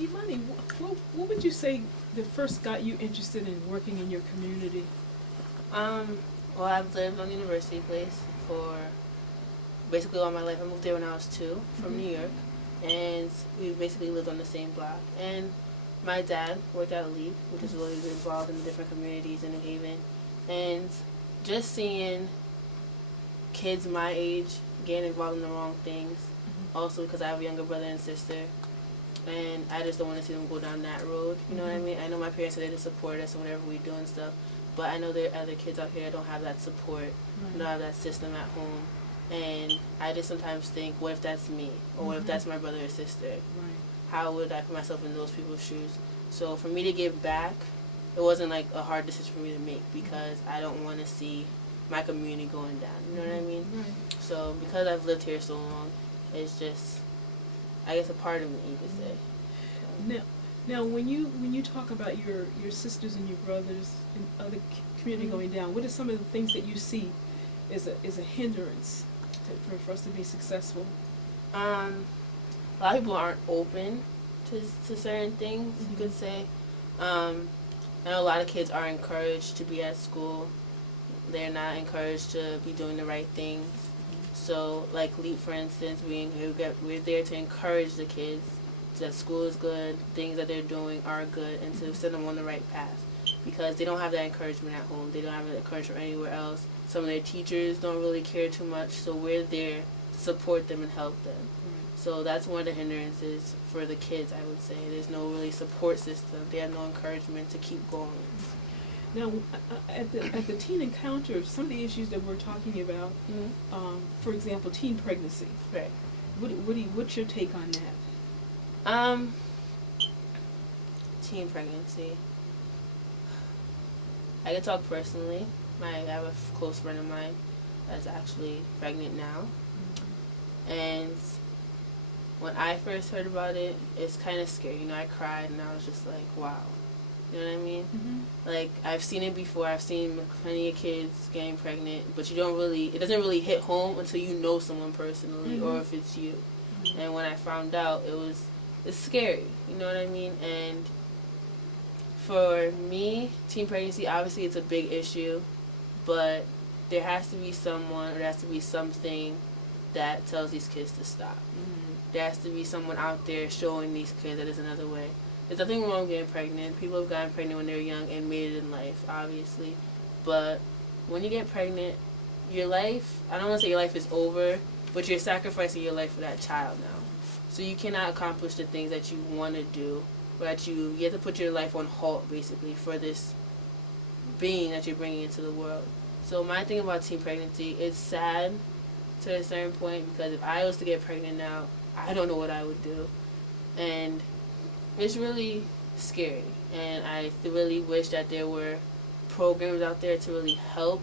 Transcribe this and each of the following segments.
Imani, what would you say that first got you interested in working in your community? Um, well, I've lived on University Place for basically all my life. I moved there when I was 2 from New York, and we basically lived on the same block. And my dad worked at LEAP, which is really involved in the different communities in New Haven, and just seeing kids my age getting involved in the wrong things. Also, because I have a younger brother and sister, and I just don't want to see them go down that road. You know what I mean? I know my parents are there to support us and whatever we do and stuff, but I know there are other kids out here that don't have that support, don't have that system at home, and I just sometimes think, what if that's me, or what if that's my brother or sister? Right. How would I put myself in those people's shoes? So for me to give back, it wasn't like a hard decision for me to make because I don't want to see my community going down. You know what I mean? Right. So because I've lived here so long, it's just, I guess, a part of me, you could say. Now, when you talk about your sisters and your brothers and other community going down, what are some of the things that you see is a hindrance for us to be successful? A lot of people aren't open to certain things, you could say. I know a lot of kids are encouraged to be at school. They're not encouraged to be doing the right things. So, like LEAP, for instance, we're there to encourage the kids that school is good, things that they're doing are good, and to set them on the right path. Because they don't have that encouragement at home. They don't have that encouragement anywhere else. Some of their teachers don't really care too much, so we're there to support them and help them. So that's one of the hindrances for the kids, I would say. There's no really support system. They have no encouragement to keep going. Now, at the teen encounter, some of the issues that we're talking about, for example, teen pregnancy. Right. What's your take on that? Teen pregnancy. I can talk personally. I have a close friend of mine that's actually pregnant now. And when I first heard about it, it's kind of scary. You know, I cried and I was just like, wow. You know what I mean? Like, I've seen it before. I've seen plenty of kids getting pregnant, but it doesn't really hit home until you know someone personally or if it's you. And when I found out, it's scary. You know what I mean? And for me, teen pregnancy, obviously it's a big issue, but there has to be someone, or there has to be something that tells these kids to stop. There has to be someone out there showing these kids that there's another way. There's nothing wrong with getting pregnant. People have gotten pregnant when they're young and made it in life, obviously. But when you get pregnant, your life, I don't want to say your life is over, but you're sacrificing your life for that child now. So you cannot accomplish the things that you want to do, or that you have to put your life on halt, basically, for this being that you're bringing into the world. So my thing about teen pregnancy, it's sad to a certain point, because if I was to get pregnant now, I don't know what I would do. And it's really scary. And I really wish that there were programs out there to really help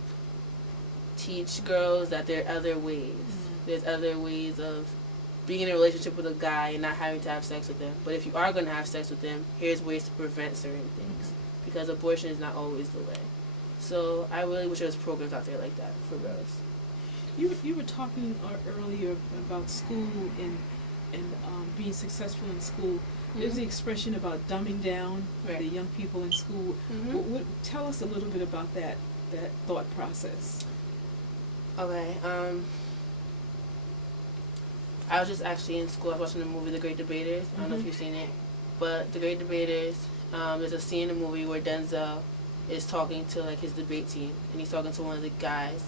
teach girls that there are other ways. There's other ways of being in a relationship with a guy and not having to have sex with them. But if you are going to have sex with them, here's ways to prevent certain things. Because abortion is not always the way. So I really wish there was programs out there like that for girls. You were talking earlier about school and being successful in school. There's the expression about dumbing down the young people in school. Tell us a little bit about that thought process. Okay. I was just actually in school. I was watching the movie The Great Debaters. I don't know if you've seen it. But The Great Debaters, there's a scene in the movie where Denzel is talking to like his debate team, and he's talking to one of the guys.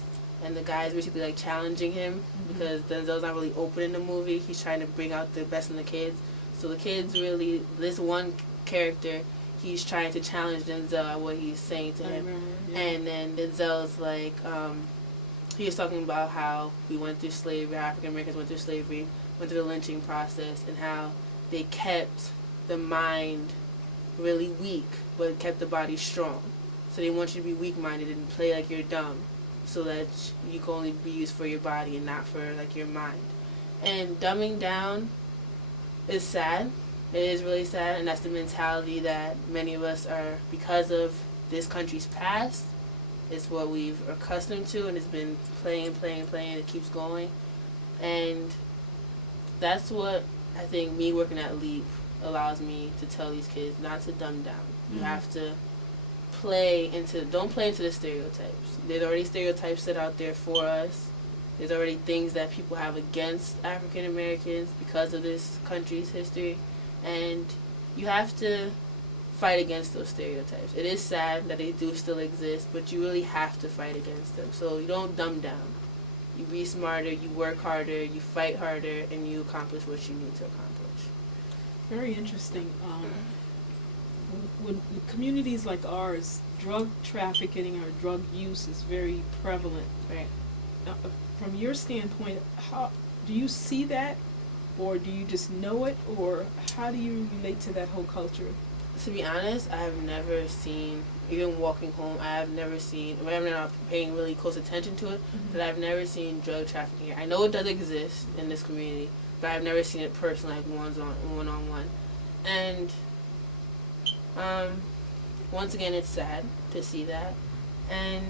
And the guy is basically like challenging him because Denzel's not really open in the movie. He's trying to bring out the best in the kids. So the kids really, this one character, he's trying to challenge Denzel at what he's saying to him. And then Denzel's like, he was talking about how we went through slavery, how African Americans went through slavery, went through the lynching process, and how they kept the mind really weak, but kept the body strong. So they want you to be weak-minded and play like you're dumb, so that you can only be used for your body and not for like your mind. And dumbing down is sad. It is really sad, and that's the mentality that many of us are, because of this country's past. It's what we've accustomed to, and it's been playing and playing and playing. It keeps going, and that's what I think me working at LEAP allows me to tell these kids not to dumb down. You Mm-hmm. have to don't play into the stereotypes. There's already stereotypes set out there for us. There's already things that people have against African Americans because of this country's history, and you have to fight against those stereotypes. It is sad that they do still exist, but you really have to fight against them. So you don't dumb down. You be smarter, you work harder, you fight harder, and you accomplish what you need to accomplish. Very interesting. When communities like ours, drug trafficking or drug use is very prevalent. Right. From your standpoint, how do you see that, or do you just know it, or how do you relate to that whole culture? To be honest, I have never seen, even walking home, I have never seen, I'm not paying really close attention to it, but I've never seen drug trafficking here. I know it does exist in this community, but I've never seen it personally, like one-on-one. And once again, it's sad to see that. And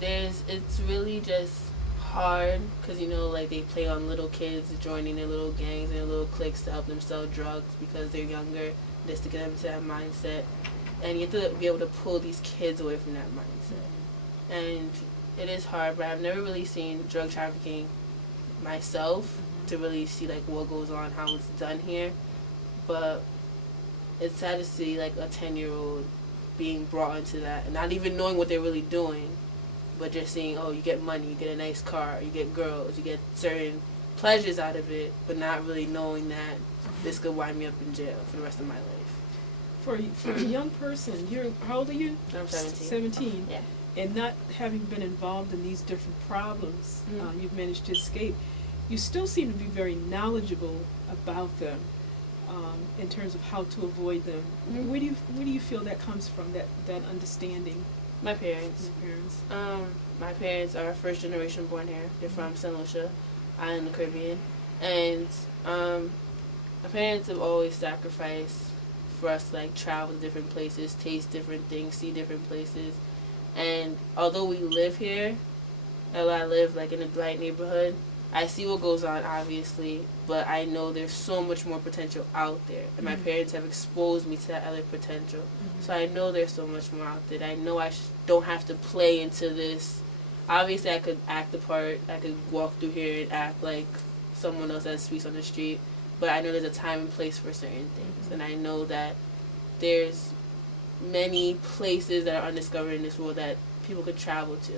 it's really just hard because, like they play on little kids joining their little gangs and their little cliques to help them sell drugs because they're younger, just to get them to that mindset. And you have to be able to pull these kids away from that mindset. And it is hard, but I've never really seen drug trafficking myself to really see like what goes on, how it's done here. But it's sad to see like a 10-year-old being brought into that and not even knowing what they're really doing, but just seeing, oh, you get money, you get a nice car, you get girls, you get certain pleasures out of it, but not really knowing that this could wind me up in jail for the rest of my life. For a young person, how old are you? I'm 17. 17. Yeah. And not having been involved in these different problems, you've managed to escape. You still seem to be very knowledgeable about them, in terms of how to avoid them. Mm-hmm. Where do you feel that comes from? That understanding. My parents. Your parents. My parents are first generation born here. They're from St. Lucia, island in the Caribbean, and my parents have always sacrificed for us to like travel to different places, taste different things, see different places. And although we live here, I live like in a Dwight neighborhood, I see what goes on obviously, but I know there's so much more potential out there, and my parents have exposed me to that other potential. So I know there's so much more out there. I know I don't have to play into this. Obviously I could act the part, I could walk through here and act like someone else that speaks on the street, but I know there's a time and place for certain things, and I know that there's many places that are undiscovered in this world that people could travel to.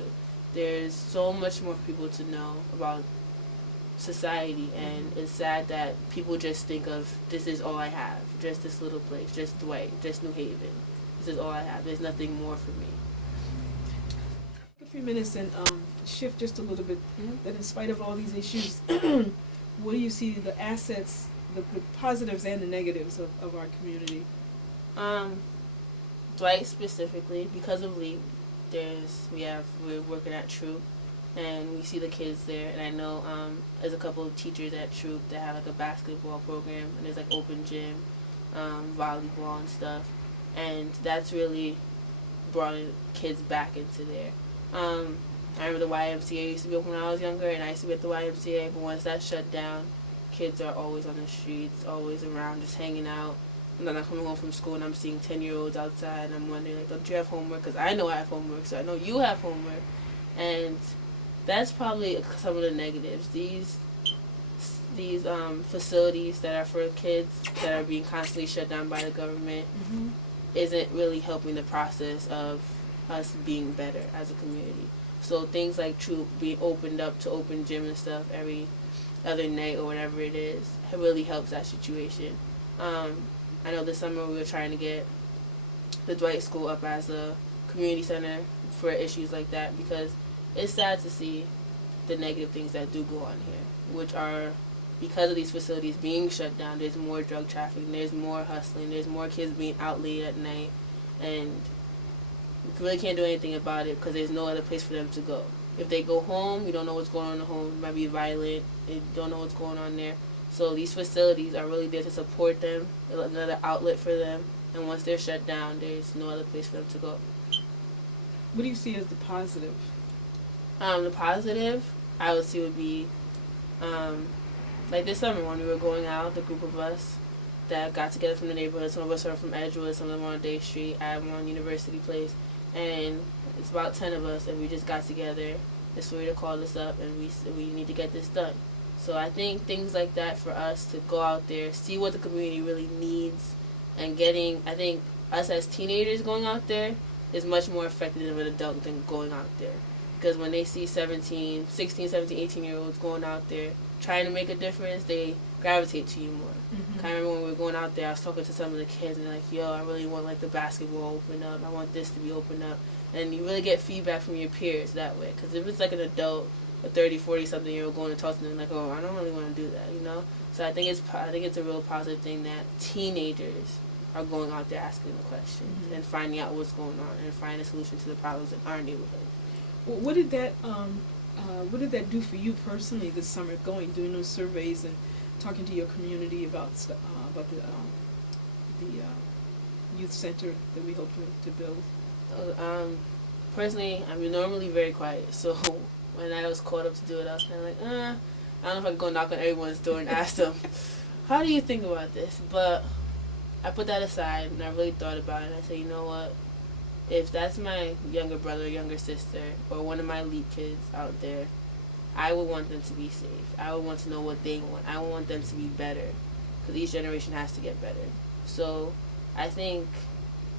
There's so much more for people to know about society, and it's sad that people just think of, this is all I have, just this little place, just Dwight, just New Haven. This is all I have. There's nothing more for me. A few minutes and shift just a little bit. That in spite of all these issues, what do you see the assets, the positives and the negatives of our community? Dwight specifically, because of Lee, we're working at Troop, and we see the kids there, and I know there's a couple of teachers at Troop that have like a basketball program, and there's like open gym, volleyball and stuff, and that's really brought kids back into there. I remember the YMCA used to be open when I was younger, and I used to be at the YMCA, but once that shut down, kids are always on the streets, always around, just hanging out. And then I'm coming home from school and I'm seeing 10-year-olds outside, and I'm wondering, like, don't you have homework? Because I know I have homework, so I know you have homework. And that's probably some of the negatives. These facilities that are for kids that are being constantly shut down by the government isn't really helping the process of us being better as a community. So things like Troop being opened up to open gym and stuff every other night or whatever it is, it really helps that situation. I know this summer we were trying to get the Dwight School up as a community center for issues like that, because it's sad to see the negative things that do go on here, which are because of these facilities being shut down. There's more drug trafficking, there's more hustling, there's more kids being out late at night, and we really can't do anything about it because there's no other place for them to go. If they go home, you don't know what's going on at home. It might be violent. You don't know what's going on there. So these facilities are really there to support them, another outlet for them. And once they're shut down, there's no other place for them to go. What do you see as the positive? The positive I would see would be, like this summer when we were going out, the group of us, that got together from the neighborhood. Some of us are from Edgewood, some of them are on Day Street. I'm on University Place, and it's about 10 of us, and we just got together. The Sawyer called us up, and we need to get this done. So I think things like that for us to go out there, see what the community really needs, and I think us as teenagers going out there is much more effective than an adult than going out there. Because when they see 16, 17, 18-year-olds going out there trying to make a difference, they gravitate to you more. Mm-hmm. I remember when we were going out there, I was talking to some of the kids, and they're like, yo, I really want, like, the basketball open up. I want this to be opened up. And you really get feedback from your peers that way. Because if it's, like, an adult, a 30, 40-something-year-old going to talk to them, like, oh, I don't really want to do that, you know? So I think it's a real positive thing that teenagers are going out there asking the questions, mm-hmm. and finding out what's going on and finding a solution to the problems in our neighborhood. Well, what did that do for you personally this summer, doing those surveys and talking to your community about the youth center that we hope to build? Personally, I'm normally very quiet, so when I was called up to do it, I was kind of like, I don't know if I could go knock on everyone's door and ask them, how do you think about this? But I put that aside, and I really thought about it, and I said, you know what? If that's my younger brother or younger sister or one of my elite kids out there, I would want them to be safe. I would want to know what they want. I would want them to be better, because each generation has to get better. So I think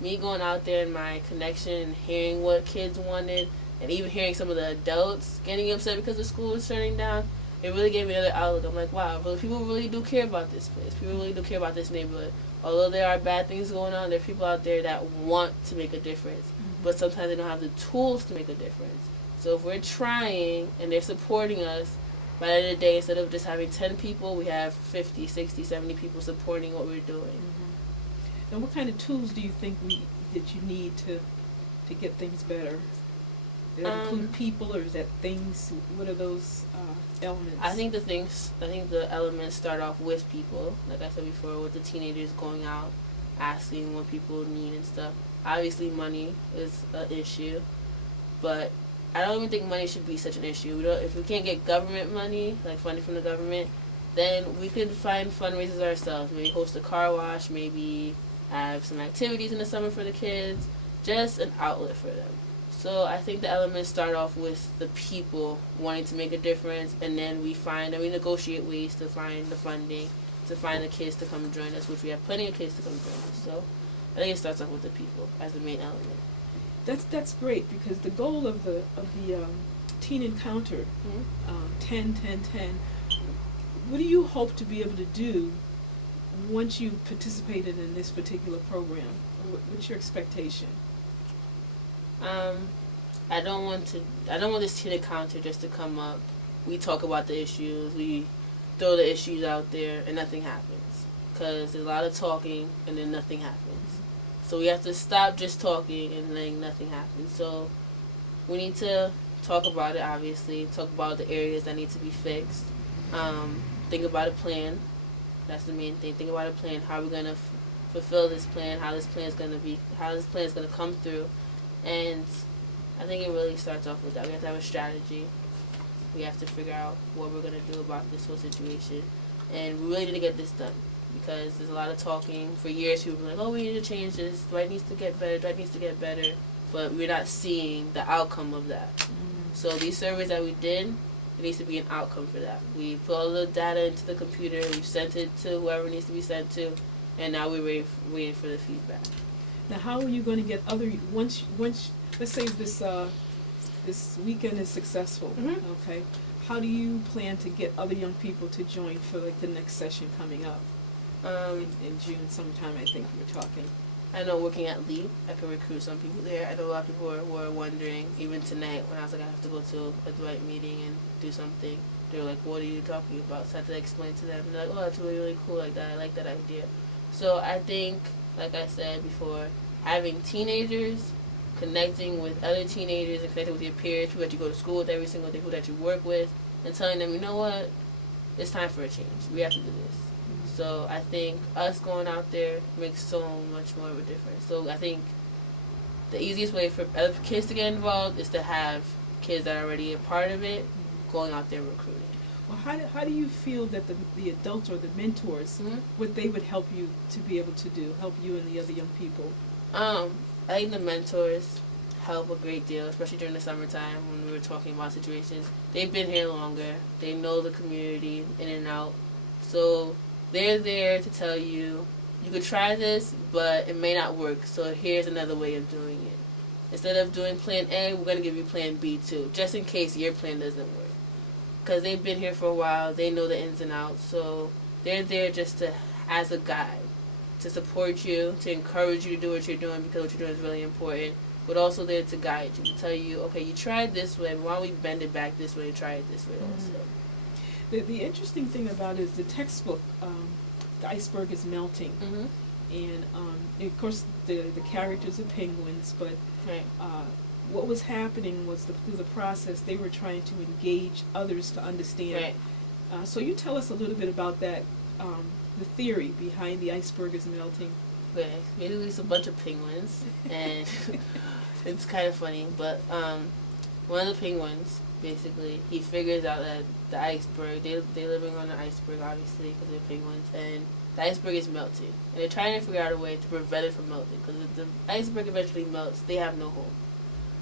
me going out there and my connection and hearing what kids wanted, and even hearing some of the adults getting upset because the school is shutting down, it really gave me another outlook. I'm like, wow, people really do care about this place. People really do care about this neighborhood. Although there are bad things going on, there are people out there that want to make a difference, mm-hmm. but sometimes they don't have the tools to make a difference. So if we're trying and they're supporting us, by the end of the day, instead of just having 10 people, we have 50, 60, 70 people supporting what we're doing. Mm-hmm. And what kind of tools do you think that you need to get things better? Does that include people, or is that things? What are those elements? I think the elements start off with people, like I said before, with the teenagers going out, asking what people need and stuff. Obviously, money is an issue, but I don't even think money should be such an issue. If we can't get government money, like funding from the government, then we could find fundraisers ourselves. Maybe host a car wash, maybe have some activities in the summer for the kids, just an outlet for them. So I think the elements start off with the people wanting to make a difference, and then we negotiate ways to find the funding, to find the kids to come join us, which we have plenty of kids to come join us. So I think it starts off with the people as the main element. That's great, because the goal of the teen encounter, mm-hmm. 10-10-10, what do you hope to be able to do once you participated in this particular program? What's your expectation? I don't want this teen encounter just to come up. We talk about the issues, we throw the issues out there, and nothing happens. Because there's a lot of talking, and then nothing happens. Mm-hmm. So we have to stop just talking and letting nothing happen. So we need to talk about it, obviously. Talk about the areas that need to be fixed. Think about a plan. That's the main thing. Think about a plan. How are we going to fulfill this plan? How this plan is going to come through? And I think it really starts off with that. We have to have a strategy. We have to figure out what we're going to do about this whole situation. And we really need to get this done, because there's a lot of talking. For years, people were like, oh, we need to change this. Dwight needs to get better. Dwight needs to get better. But we're not seeing the outcome of that. Mm-hmm. So these surveys that we did, there needs to be an outcome for that. We put all the data into the computer. We've sent it to whoever it needs to be sent to. And now we're waiting for the feedback. Now, how are you going to get once let's say this weekend is successful, mm-hmm. okay? How do you plan to get other young people to join for like the next session coming up in June sometime? I think you were talking. I know working at LEAP, I can recruit some people there. I know a lot of people were wondering, even tonight when I was like, I have to go to a Dwight meeting and do something. They were like, what are you talking about? So I had to explain to them. And they're like, oh, that's really, really cool like that. I like that idea. So I think, like I said before, having teenagers, connecting with other teenagers and connecting with your peers, people that you go to school with every single day, people that you work with, and telling them, you know what, it's time for a change. We have to do this. So I think us going out there makes so much more of a difference. So I think the easiest way for other kids to get involved is to have kids that are already a part of it going out there recruiting. Well, how do you feel that the adults or the mentors, what they would help you to be able to do, help you and the other young people? I think the mentors help a great deal, especially during the summertime when we were talking about situations. They've been here longer. They know the community in and out. So they're there to tell you, you could try this, but it may not work. So here's another way of doing it. Instead of doing plan A, we're going to give you plan B too, just in case your plan doesn't work. Because they've been here for a while. They know the ins and outs. So they're there just to, as a guide, to support you, to encourage you to do what you're doing, because what you're doing is really important, but also there to guide you, to tell you, okay, you tried this way, but why don't we bend it back this way and try it this way also. The interesting thing about it is the textbook, the iceberg is melting. And of course the characters are penguins, but Right. What was happening was through the process they were trying to engage others to understand. Right. So you tell us a little bit about that, the theory behind the iceberg is melting. Okay, basically it's a bunch of penguins, and it's kind of funny, but one of the penguins, basically, he figures out that the iceberg, they're living on an iceberg, obviously, because they're penguins, and the iceberg is melting. And they're trying to figure out a way to prevent it from melting, because if the iceberg eventually melts, they have no home.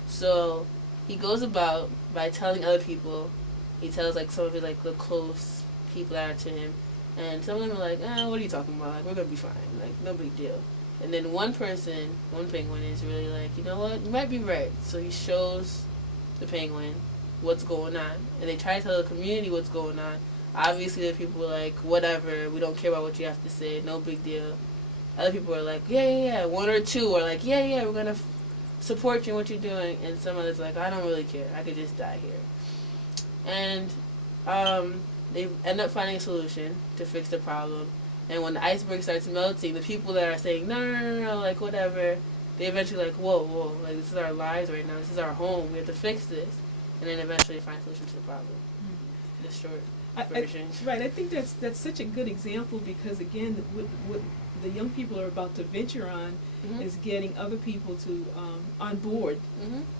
So he goes about by telling other people, he tells like some of his like the close people that are to him, and some of them are like, what are you talking about? Like, we're gonna be fine, like no big deal. And then one penguin is really like, you know what, you might be right. So he shows the penguin what's going on, and they try to tell the community what's going on. Obviously the people are like, whatever, we don't care about what you have to say, no big deal. Other people are like, yeah, one or two are like, yeah, we're gonna support you in what you're doing, and some others like, I don't really care, I could just die here. And they end up finding a solution to fix the problem. And when the iceberg starts melting, the people that are saying no, like whatever, they eventually like, whoa, like this is our lives right now, this is our home, we have to fix this. And then eventually they find a solution to the problem. The short version. Right, I think that's such a good example, because again, what the young people are about to venture on is getting other people to on board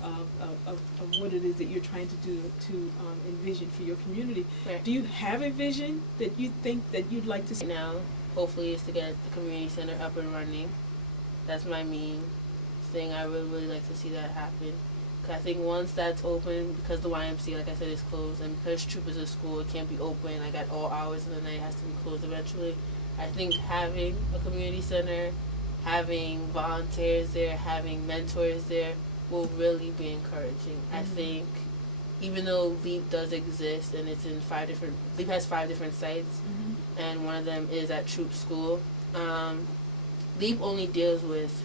of what it is that you're trying to do to envision for your community. Right. Do you have a vision that you think that you'd like to see? Now, hopefully, is to get the community center up and running. That's my main thing. I would really like to see that happen. I think once that's open, because the YMCA, like I said, is closed, and because Troop is a school, it can't be open like at all hours of the night. It has to be closed eventually. I think having a community center, having volunteers there, having mentors there will really be encouraging. I think even though LEAP does exist and it's in LEAP has 5 different sites, and one of them is at Troop School, LEAP only deals with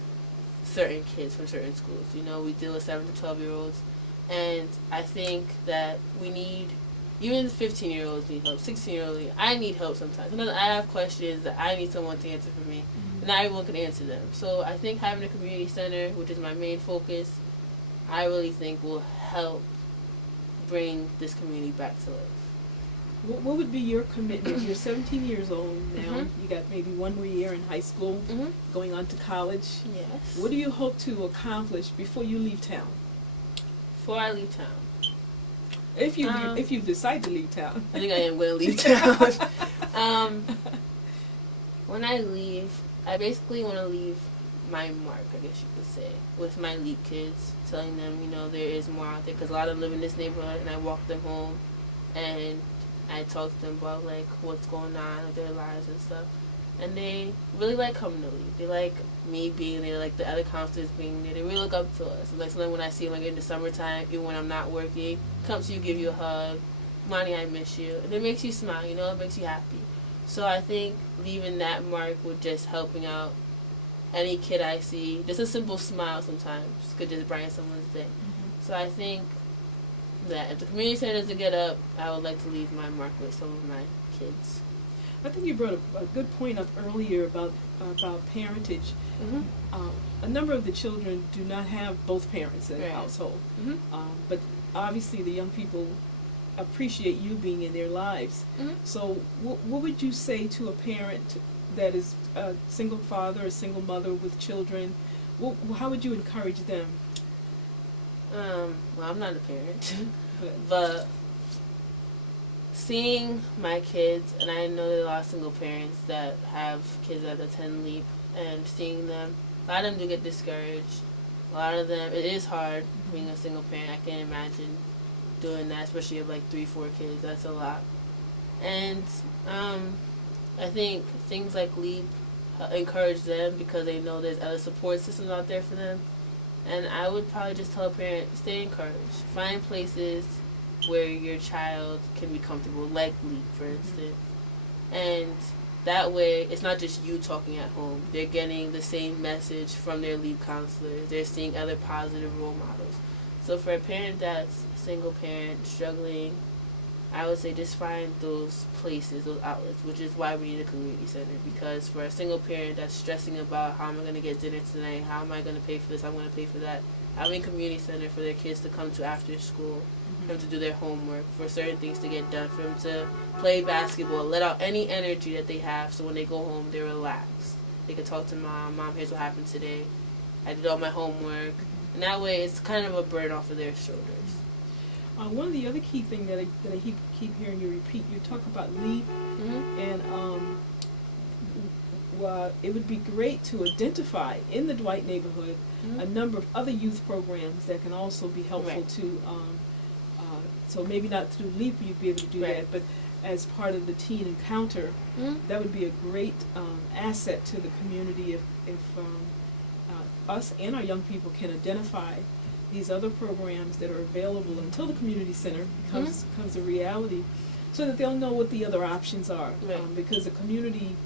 certain kids from certain schools. You know, we deal with 7 to 12-year-olds, and I think that we need, even 15-year-olds need help, 16-year-olds I need help sometimes. Sometimes I have questions that I need someone to answer for me, and not everyone can answer them. So I think having a community center, which is my main focus, I really think will help bring this community back to life. What would be your commitment? You're 17 years old now. You got maybe 1 more year in high school, going on to college. Yes. What do you hope to accomplish before you leave town? Before I leave town? If you decide to leave town. I think I am going to leave town. When I leave, I basically want to leave my mark, I guess you could say, with my LEAP kids, telling them, you know, there is more out there, because a lot of them live in this neighborhood, and I walk them home, and I talk to them about, like, what's going on with their lives and stuff. And they really like coming to LEAP. They like me being there, like the other counselors being there. They really look up to us. Like, sometimes when I see them, like, in the summertime, even when I'm not working, come to you, give you a hug. Monty, I miss you. And it makes you smile, you know? It makes you happy. So I think leaving that mark with just helping out any kid I see, just a simple smile sometimes could just brighten someone's day. So I think that if the community center doesn't get up, I would like to leave my mark with some of my kids. I think you brought a good point up earlier about parentage. A number of the children do not have both parents in the household, but obviously the young people appreciate you being in their lives. So what would you say to a parent that is a single father or single mother with children? How would you encourage them? Well, I'm not a parent, but seeing my kids, and I know there are a lot of single parents that have kids that attend LEAP, and seeing them, a lot of them do get discouraged. A lot of them, it is hard being a single parent. I can't imagine doing that, especially if like 3-4 kids. That's a lot. And I think things like LEAP encourage them because they know there's other support systems out there for them. And I would probably just tell a parent, stay encouraged. Find places where your child can be comfortable, like LEAP, for instance. And that way, it's not just you talking at home. They're getting the same message from their LEAP counselors. They're seeing other positive role models. So for a parent that's a single parent, struggling, I would say just find those places, those outlets, which is why we need a community center. Because for a single parent that's stressing about how am I going to get dinner tonight, how am I going to pay for this, I'm going to pay for that, having a community center for their kids to come to after school, for them to do their homework, for certain things to get done, for them to play basketball, let out any energy that they have so when they go home they're relaxed. They can talk to mom, here's what happened today, I did all my homework, and that way it's kind of a burden off of their shoulders. One of the other key things that I keep hearing you repeat, you talk about LEAP, and well, it would be great to identify in the Dwight neighborhood a number of other youth programs that can also be helpful to, so maybe not through LEAP you'd be able to do that, but as part of the teen encounter, that would be a great asset to the community if us and our young people can identify these other programs that are available until the community center becomes a reality, so that they'll know what the other options are. Because the community,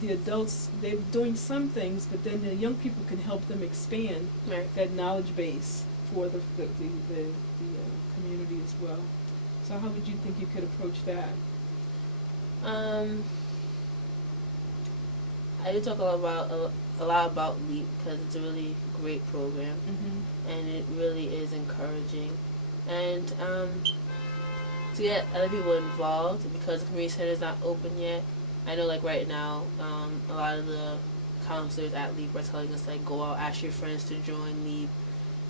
the adults, they're doing some things, but then the young people can help them expand that knowledge base for the community as well. So how would you think you could approach that? I do talk a lot about LEAP because it's a really great program, and it really is encouraging. And to get other people involved, because the community center is not open yet, I know like right now, a lot of the counselors at LEAP are telling us like go out, ask your friends to join LEAP,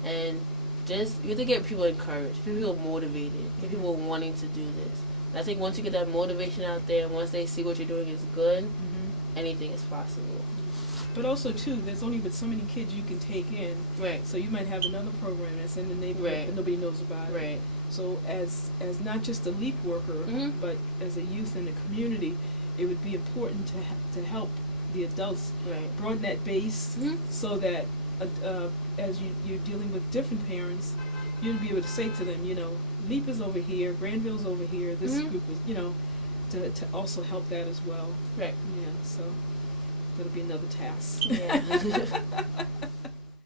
and just you have to get people encouraged, get people motivated, get people wanting to do this. And I think once you get that motivation out there, and once they see what you're doing is good, anything is possible. But also too, there's only but so many kids you can take in. So you might have another program that's in the neighborhood that nobody knows about. So as not just a LEAP worker, but as a youth in the community, it would be important to help the adults broaden that base, so that as you're dealing with different parents, you'll be able to say to them, LEAP is over here, Granville's over here, this group is, to also help that as well. Yeah, so that'll be another task.